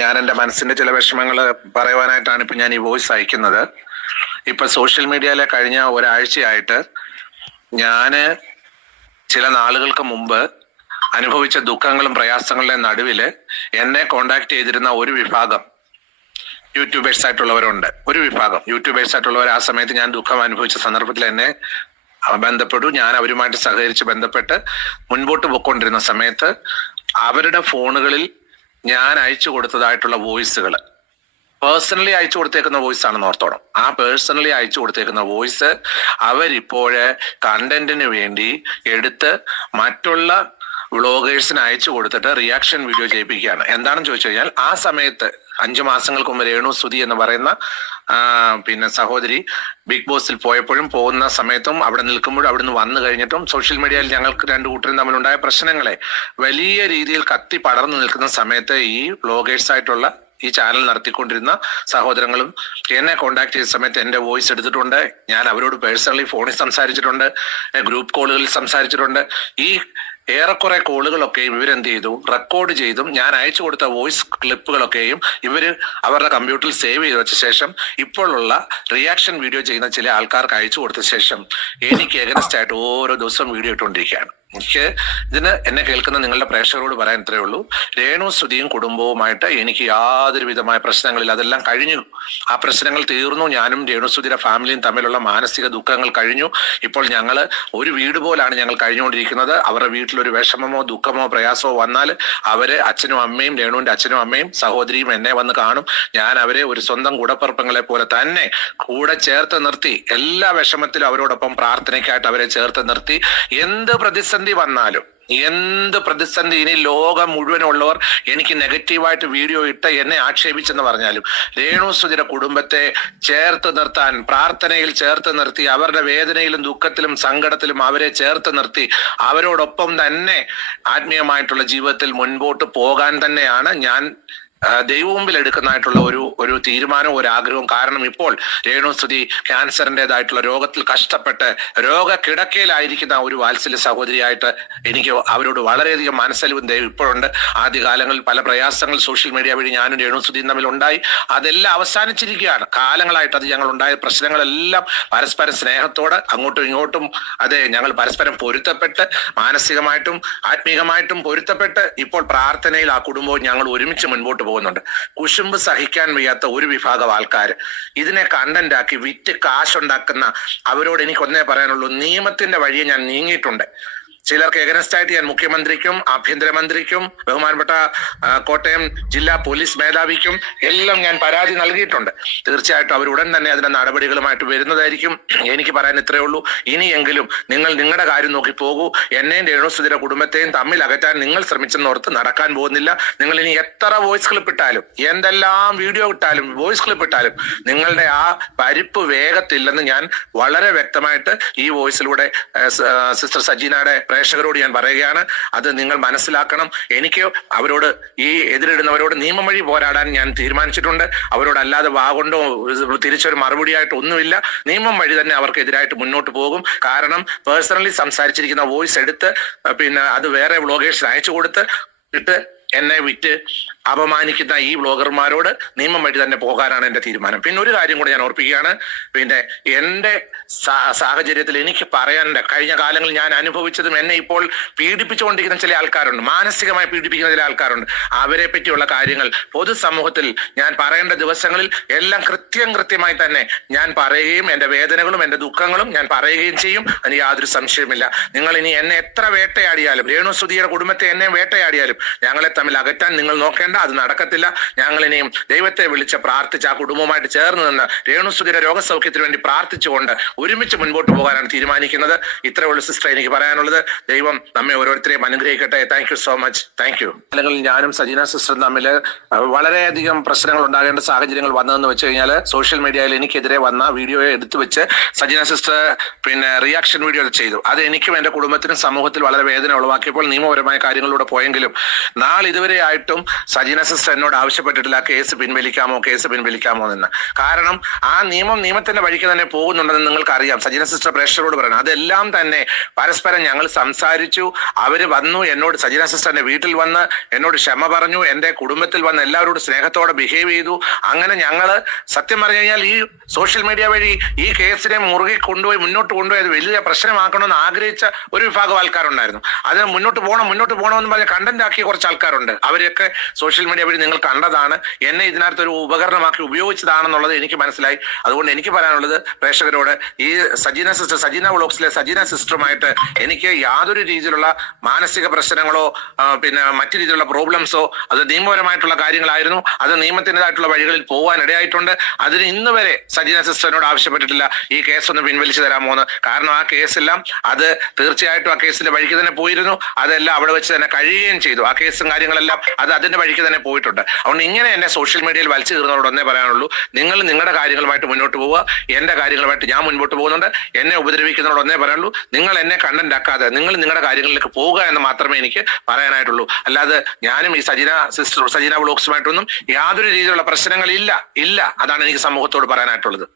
ഞാൻ എൻ്റെ മനസ്സിന്റെ ചില വിഷമങ്ങൾ പറയുവാനായിട്ടാണ് ഇപ്പൊ ഞാൻ ഈ വോയിസ് അയക്കുന്നത്. ഇപ്പൊ സോഷ്യൽ മീഡിയയിലെ കഴിഞ്ഞ ഒരാഴ്ചയായിട്ട് ഞാന് ചില നാളുകൾക്ക് മുമ്പ് അനുഭവിച്ച ദുഃഖങ്ങളും പ്രയാസങ്ങളുടെ നടുവില് എന്നെ കോണ്ടാക്ട് ചെയ്തിരുന്ന ഒരു വിഭാഗം യൂട്യൂബേഴ്സ് ആയിട്ടുള്ളവരുണ്ട്. ഒരു വിഭാഗം യൂട്യൂബേഴ്സ് ആയിട്ടുള്ളവർ ആ സമയത്ത് ഞാൻ ദുഃഖം അനുഭവിച്ച സന്ദർഭത്തിൽ എന്നെ ബന്ധപ്പെട്ടു. ഞാൻ അവരുമായിട്ട് സഹകരിച്ച് ബന്ധപ്പെട്ട് മുൻപോട്ട് പോയിക്കൊണ്ടിരുന്ന സമയത്ത് അവരുടെ ഫോണുകളിൽ ഞാൻ അയച്ചു കൊടുത്തതായിട്ടുള്ള വോയിസുകൾ പേഴ്സണലി അയച്ചു കൊടുത്തേക്കുന്ന വോയിസ് ആണെന്ന് ഓർത്തോണം. ആ പേഴ്സണലി അയച്ചു കൊടുത്തേക്കുന്ന വോയിസ് അവരിപ്പോഴ് കണ്ടന്റിന് വേണ്ടി എടുത്ത് മറ്റുള്ള വ്ളോഗേഴ്സിന് അയച്ചു കൊടുത്തിട്ട് റിയാക്ഷൻ വീഡിയോ ചെയ്യിപ്പിക്കുകയാണ്. എന്താണെന്ന് ചോദിച്ചു കഴിഞ്ഞാൽ, ആ സമയത്ത് 5 മാസങ്ങൾക്ക് മുമ്പ് രേണു സുധി എന്ന് പറയുന്ന സഹോദരി ബിഗ് ബോസിൽ പോയപ്പോഴും പോകുന്ന സമയത്തും അവിടെ നിൽക്കുമ്പോഴും അവിടുന്ന് വന്നു കഴിഞ്ഞിട്ടും സോഷ്യൽ മീഡിയയിൽ ഞങ്ങൾക്ക് 2 കൂട്ടരും തമ്മിലുണ്ടായ പ്രശ്നങ്ങളെ വലിയ രീതിയിൽ കത്തി പടർന്നു നിൽക്കുന്ന സമയത്ത് ഈ വ്ളോഗേഴ്സ് ആയിട്ടുള്ള ഈ ചാനൽ നടത്തിക്കൊണ്ടിരുന്ന സഹോദരങ്ങളും എന്നെ കോണ്ടാക്ട് ചെയ്ത സമയത്ത് എന്റെ വോയിസ് എടുത്തിട്ടുണ്ട്. ഞാൻ അവരോട് പേഴ്സണലി ഫോണിൽ സംസാരിച്ചിട്ടുണ്ട്, ഗ്രൂപ്പ് കോളുകളിൽ സംസാരിച്ചിട്ടുണ്ട്. ഈ ഏറെക്കുറെ കോളുകളൊക്കെയും ഇവരെന്ത് ചെയ്തു, റെക്കോർഡ് ചെയ്തും ഞാൻ അയച്ചു കൊടുത്ത വോയിസ് ക്ലിപ്പുകളൊക്കെയും ഇവര് അവരുടെ കമ്പ്യൂട്ടറിൽ സേവ് ചെയ്ത് വെച്ച ശേഷം ഇപ്പോഴുള്ള റിയാക്ഷൻ വീഡിയോ ചെയ്യുന്ന ചില ആൾക്കാർക്ക് അയച്ചു കൊടുത്ത ശേഷം എനിക്ക് എഗനസ്റ്റ് ആയിട്ട് ഓരോ ദിവസവും വീഡിയോ ഇട്ടുകൊണ്ടിരിക്കുകയാണ്. എനിക്ക് എന്നെ കേൾക്കുന്ന നിങ്ങളുടെ പ്രേക്ഷകരോട് പറയാൻ ഇത്രയേ ഉള്ളൂ, രേണു സുധിയും കുടുംബവുമായിട്ട് എനിക്ക് യാതൊരു വിധമായ പ്രശ്നങ്ങളില്ല. അതെല്ലാം കഴിഞ്ഞു, ആ പ്രശ്നങ്ങൾ തീർന്നു. ഞാനും രേണു സുധിയുടെ ഫാമിലിയും തമ്മിലുള്ള മാനസിക ദുഃഖങ്ങൾ കഴിഞ്ഞു. ഇപ്പോൾ ഞങ്ങള് ഒരു വീട് പോലാണ് ഞങ്ങൾ കഴിഞ്ഞുകൊണ്ടിരിക്കുന്നത്. അവരുടെ വീട്ടിലൊരു വിഷമമോ ദുഃഖമോ പ്രയാസമോ വന്നാൽ അവര് അച്ഛനും അമ്മയും, രേണുവിന്റെ അച്ഛനും അമ്മയും സഹോദരിയും എന്നെ വന്ന് കാണും. ഞാൻ അവരെ ഒരു സ്വന്തം കൂടപ്പിറപ്പങ്ങളെ പോലെ തന്നെ കൂടെ ചേർത്ത് നിർത്തി, എല്ലാ വിഷമത്തിലും അവരോടൊപ്പം പ്രാർത്ഥനയ്ക്കായിട്ട് അവരെ ചേർത്ത് നിർത്തി. എന്ത് പ്രതിസന്ധി വന്നാലും, എന്ത് പ്രതിസന്ധി, ഇനി ലോകം മുഴുവനുള്ളവർ എനിക്ക് നെഗറ്റീവായിട്ട് വീഡിയോ ഇട്ട് എന്നെ ആക്ഷേപിച്ചെന്ന് പറഞ്ഞാലും രേണു സുധിയുടെ കുടുംബത്തെ ചേർത്ത് നിർത്താൻ, പ്രാർത്ഥനയിൽ ചേർത്ത് നിർത്തി, അവരുടെ വേദനയിലും ദുഃഖത്തിലും സങ്കടത്തിലും അവരെ ചേർത്ത് നിർത്തി അവരോടൊപ്പം തന്നെ ആത്മീയമായിട്ടുള്ള ജീവിതത്തിൽ മുൻപോട്ട് പോകാൻ തന്നെയാണ് ഞാൻ ദൈവമുമ്പിൽ എടുക്കുന്നതായിട്ടുള്ള ഒരു തീരുമാനവും ഒരു ആഗ്രഹവും. കാരണം ഇപ്പോൾ രേണു സുധി ക്യാൻസറിൻ്റെതായിട്ടുള്ള രോഗത്തിൽ കഷ്ടപ്പെട്ട് രോഗക്കിടക്കയിലായിരിക്കുന്ന ഒരു വാത്സല്യ സഹോദരിയായിട്ട് എനിക്ക് അവരോട് വളരെയധികം മനസ്സലിവും ദൈവം ഇപ്പോഴുണ്ട്. ആദ്യകാലങ്ങളിൽ പല പ്രയാസങ്ങൾ സോഷ്യൽ മീഡിയ വഴി ഞാനും രേണു സുധിയും തമ്മിൽ ഉണ്ടായി. അതെല്ലാം അവസാനിച്ചിരിക്കുകയാണ്. കാലങ്ങളായിട്ട് അത് ഞങ്ങളുണ്ടായ പ്രശ്നങ്ങളെല്ലാം പരസ്പരം സ്നേഹത്തോടെ അങ്ങോട്ടും ഇങ്ങോട്ടും ഞങ്ങൾ പരസ്പരം പൊരുത്തപ്പെട്ട്, മാനസികമായിട്ടും ആത്മീകമായിട്ടും പൊരുത്തപ്പെട്ട് ഇപ്പോൾ പ്രാർത്ഥനയിൽ ആ കുടുംബവും ഞങ്ങൾ ഒരുമിച്ച് മുൻപോട്ട് പോകുന്നുണ്ട്. കുശുമ്പ് സഹിക്കാൻ വയ്യാത്ത ഒരു വിഭാഗം ആൾക്കാർ ഇതിനെ കണ്ടന്റ് ആക്കി വിറ്റ് കാശുണ്ടാക്കുന്ന അവരോട് എനിക്ക് ഒന്നേ പറയാനുള്ളൂ, നിയമത്തിന്റെ വഴിയെ ഞാൻ നീങ്ങിയിട്ടുണ്ട്. ചിലർക്ക് എഗനസ്റ്റ് ആയിട്ട് ഞാൻ മുഖ്യമന്ത്രിക്കും ആഭ്യന്തരമന്ത്രിക്കും ബഹുമാനപ്പെട്ട കോട്ടയം ജില്ലാ പോലീസ് മേധാവിക്കും എല്ലാം ഞാൻ പരാതി നൽകിയിട്ടുണ്ട്. തീർച്ചയായിട്ടും അവർ ഉടൻ തന്നെ അതിന്റെ നടപടികളുമായിട്ട് വരുന്നതായിരിക്കും. എനിക്ക് പറയാൻ ഇത്രയേ ഉള്ളൂ, ഇനിയെങ്കിലും നിങ്ങൾ നിങ്ങളുടെ കാര്യം നോക്കി പോകൂ. എന്നെയും രേണു സുധിയുടെ കുടുംബത്തെയും തമ്മിൽ അകറ്റാൻ നിങ്ങൾ ശ്രമിച്ചെന്നോർത്ത് നടക്കാൻ പോകുന്നില്ല. നിങ്ങൾ ഇനി എത്ര വോയിസ് ക്ലിപ്പ് ഇട്ടാലും, എന്തെല്ലാം വീഡിയോ ഇട്ടാലും, വോയിസ് ക്ലിപ്പ് ഇട്ടാലും നിങ്ങളുടെ ആ പരിപ്പ് വേഗത്തില്ലെന്ന് ഞാൻ വളരെ വ്യക്തമായിട്ട് ഈ വോയിസിലൂടെ സിസ്റ്റർ സജീനയുടെ പ്രേക്ഷകരോട് ഞാൻ പറയുകയാണ്. അത് നിങ്ങൾ മനസ്സിലാക്കണം. എനിക്ക് അവരോട്, ഈ എതിരിടുന്നവരോട് നിയമം വഴി പോരാടാൻ ഞാൻ തീരുമാനിച്ചിട്ടുണ്ട്. അവരോട് അല്ലാതെ വാഗൊണ്ടോ തിരിച്ചൊരു മറുപടിയായിട്ട് ഒന്നുമില്ല. നിയമം വഴി തന്നെ അവർക്കെതിരായിട്ട് മുന്നോട്ട് പോകും. കാരണം പേഴ്സണലി സംസാരിച്ചിരിക്കുന്ന വോയിസ് എടുത്ത് അത് വേറെ വ്ളോഗേഴ്സിന് അയച്ചു കൊടുത്ത് എന്നെ വിറ്റ് അപമാനിക്കുന്ന ഈ വ്ളോഗർമാരോട് നിയമം വഴി തന്നെ പോകാനാണ് എന്റെ തീരുമാനം. പിന്നെ ഒരു കാര്യം കൂടെ ഞാൻ ഓർപ്പിക്കുകയാണ്. എന്റെ സാഹചര്യത്തിൽ എനിക്ക് പറയാൻ, കഴിഞ്ഞ കാലങ്ങളിൽ ഞാൻ അനുഭവിച്ചതും എന്നെ ഇപ്പോൾ പീഡിപ്പിച്ചുകൊണ്ടിരിക്കുന്ന ചില ആൾക്കാരുണ്ട്, മാനസികമായി പീഡിപ്പിക്കുന്ന ചില ആൾക്കാരുണ്ട്. അവരെ പറ്റിയുള്ള കാര്യങ്ങൾ പൊതുസമൂഹത്തിൽ ഞാൻ പറയേണ്ട ദിവസങ്ങളിൽ എല്ലാം കൃത്യമായി തന്നെ ഞാൻ പറയുകയും എന്റെ വേദനകളും എന്റെ ദുഃഖങ്ങളും ഞാൻ പറയുകയും ചെയ്യും. അതിന് യാതൊരു സംശയമില്ല. നിങ്ങൾ ഇനി എന്നെ എത്ര വേട്ടയാടിയാലും, രേണു സുധിയുടെ കുടുംബത്തെ എന്നെ വേട്ടയാടിയാലും ഞങ്ങളെ തമ്മിൽ അകറ്റാൻ നിങ്ങൾ നോക്കേണ്ട. അത് നടക്കത്തില്ല. ഞങ്ങൾ ഇനിയും ദൈവത്തെ വിളിച്ച് പ്രാർത്ഥിച്ച് ആ കുടുംബവുമായിട്ട് ചേർന്ന് നിന്ന് രേണു സുധിയുടെ രോഗസൗഖ്യത്തിന് വേണ്ടി പ്രാർത്ഥിച്ചുകൊണ്ട് ഒരുമിച്ച് മുൻപോട്ട് പോകാനാണ് തീരുമാനിക്കുന്നത്. ഇത്രേ ഉള്ളൂ സിസ്റ്റർ എനിക്ക് പറയാനുള്ളത്. ദൈവം നമ്മെ ഓരോരുത്തരെയും അനുഗ്രഹിക്കട്ടെ. Thank you so much. Thank you. അല്ലെങ്കിൽ ഞാനും സജീന സിസ്റ്ററും തമ്മിൽ വളരെയധികം പ്രശ്നങ്ങൾ ഉണ്ടാകേണ്ട സാഹചര്യങ്ങൾ വന്നതെന്ന് വെച്ച് കഴിഞ്ഞാൽ, സോഷ്യൽ മീഡിയയിൽ എനിക്കെതിരെ വന്ന വീഡിയോയെ എടുത്തു വെച്ച് സജീന സിസ്റ്റർ റിയാക്ഷൻ വീഡിയോ ചെയ്തു. അത് എനിക്കും എന്റെ കുടുംബത്തിനും സമൂഹത്തിൽ വളരെ വേദന ഉളവാക്കിയപ്പോൾ നിയമപരമായ കാര്യങ്ങളിലൂടെ പോയെങ്കിലും ഇതുവരെ ആയിട്ടും സജീന സിസ്റ്റർ എന്നോട് ആവശ്യപ്പെട്ടിട്ടില്ല കേസ് പിൻവലിക്കാമോ എന്ന്. കാരണം ആ നിയമത്തിന്റെ വഴിക്ക് തന്നെ പോകുന്നുണ്ടെന്ന് നിങ്ങൾക്ക് അറിയാം. സജീന സിസ്റ്റർ പ്രേക്ഷകരോട് പറയണം, അതെല്ലാം തന്നെ പരസ്പരം ഞങ്ങൾ സംസാരിച്ചു. അവര് വന്നു, എന്നോട് സജീന സിസ്റ്ററിന്റെ വീട്ടിൽ വന്ന് എന്നോട് ക്ഷമ പറഞ്ഞു, എന്റെ കുടുംബത്തിൽ വന്ന് എല്ലാവരോടും സ്നേഹത്തോടെ ബിഹേവ് ചെയ്തു. അങ്ങനെ ഞങ്ങള് സത്യം പറഞ്ഞു കഴിഞ്ഞാൽ ഈ സോഷ്യൽ മീഡിയ വഴി ഈ കേസിനെ മുറുകെ മുന്നോട്ട് കൊണ്ടുപോയി അത് വലിയ പ്രശ്നമാക്കണമെന്ന് ആഗ്രഹിച്ച ഒരു വിഭാഗം ആൾക്കാരുണ്ടായിരുന്നു. അതിന് മുന്നോട്ട് പോകണമെന്ന് പറഞ്ഞ് കണ്ടന്റ് ആക്കിയ കുറച്ച് ആൾക്കാരുണ്ട്. അവരെയൊക്കെ സോഷ്യൽ മീഡിയ വഴി നിങ്ങൾ കണ്ടതാണ്. എന്നെ ഇതിനകത്ത് ഒരു ഉപകരണമാക്കി ഉപയോഗിച്ചതാണെന്നുള്ളത് എനിക്ക് മനസ്സിലായി. അതുകൊണ്ട് എനിക്ക് പറയാനുള്ളത് പ്രേക്ഷകരോട്, ഈ സജീന വ്ളോഗ്സിലെ സജീന സിസ്റ്ററുമായിട്ട് എനിക്ക് യാതൊരു രീതിയിലുള്ള മാനസിക പ്രശ്നങ്ങളോ പിന്നെ മറ്റു രീതിയിലുള്ള പ്രോബ്ലംസോ, അത് നിയമപരമായിട്ടുള്ള കാര്യങ്ങളായിരുന്നു. അത് നിയമത്തിൻ്റെതായിട്ടുള്ള വഴികളിൽ പോകാൻ ഇടയായിട്ടുണ്ട്. അതിന് ഇന്ന് വരെ സജീന സിസ്റ്ററിനോട് ആവശ്യപ്പെട്ടിട്ടില്ല ഈ കേസ് ഒന്ന് പിൻവലിച്ചു തരാമോ എന്ന്. കാരണം ആ കേസെല്ലാം അത് തീർച്ചയായിട്ടും ആ കേസിന്റെ വഴിക്ക് തന്നെ പോയിരുന്നു. അതെല്ലാം അവിടെ വെച്ച് തന്നെ കഴിയുകയും ചെയ്തു. ആ കേസും കാര്യങ്ങളെല്ലാം അത് അതിന്റെ വഴിക്ക് തന്നെ പോയിട്ടുണ്ട്. അതുകൊണ്ട് ഇങ്ങനെ എന്നെ സോഷ്യൽ മീഡിയയിൽ വലിച്ചു കീറുന്നവരോട് ഒന്നേ പറയാനുള്ളൂ, നിങ്ങൾ നിങ്ങളുടെ കാര്യങ്ങളുമായിട്ട് മുന്നോട്ട് പോവുക. എന്റെ കാര്യങ്ങളുമായിട്ട് ഞാൻ മുൻപോട്ട് പോകുന്നുണ്ട്. എന്നെ ഉപദ്രവിക്കുന്നവരോട് ഒന്നേ പറയാനുള്ളൂ, നിങ്ങൾ എന്നെ കണ്ടന്റ് ആക്കാതെ നിങ്ങൾ നിങ്ങളുടെ കാര്യങ്ങളിലേക്ക് പോവുക എന്ന് മാത്രമേ എനിക്ക് പറയാനായിട്ടുള്ളൂ. അല്ലാതെ ഞാനും ഈ സജീന വ്ളോഗ്സുമായിട്ടൊന്നും യാതൊരു രീതിയിലുള്ള പ്രശ്നങ്ങളില്ല. അതാണ് എനിക്ക് സമൂഹത്തോട് പറയാനായിട്ടുള്ളത്.